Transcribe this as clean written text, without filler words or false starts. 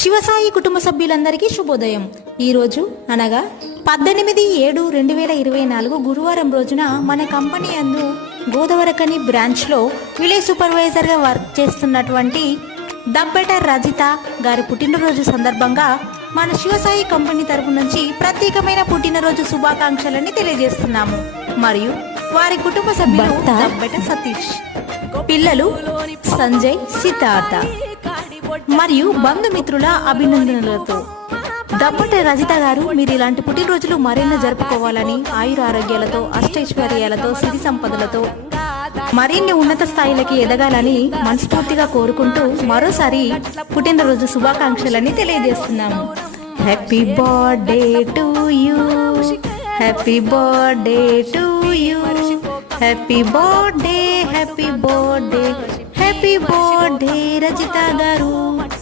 శివసాయి కుటుంబ సభ్యులందరికీ శుభోదయం. ఈరోజు అనగా 18/7/2024 గురువారం రోజున మన కంపెనీ అందు గోదావరికని బ్రాంచ్లో విలేజ్ సూపర్వైజర్గా వర్క్ చేస్తున్నటువంటి దబ్బెట రజిత గారి పుట్టినరోజు సందర్భంగా మన శివసాయి కంపెనీ తరపు నుంచి ప్రత్యేకమైన పుట్టినరోజు శుభాకాంక్షలని తెలియజేస్తున్నాము. మరియు వారి కుటుంబ సభ్యులు దబ్బెట సతీష్, పిల్లలు సంజయ్, సిద్ధార్థ మరియు బంధుమిత్రుల అభినందనలతో దబ్బెట రజిత గారు మీరు ఇలాంటి పుట్టినరోజులు మరెన్నో జరుపుకోవాలని, ఆయుర ఆరోగ్యాలతో, అష్టైశ్వర్యాలతో, సిరి సంపదలతో మరిన్ని ఉన్నత స్థాయిలకి ఎదగాలని మనస్ఫూర్తిగా కోరుకుంటూ మరోసారి పుట్టినరోజు శుభాకాంక్షలని తెలియజేస్తున్నాము. Happy birthday to you, happy birthday to you, happy birthday, happy birthday, happy birthday Rajitha గారు.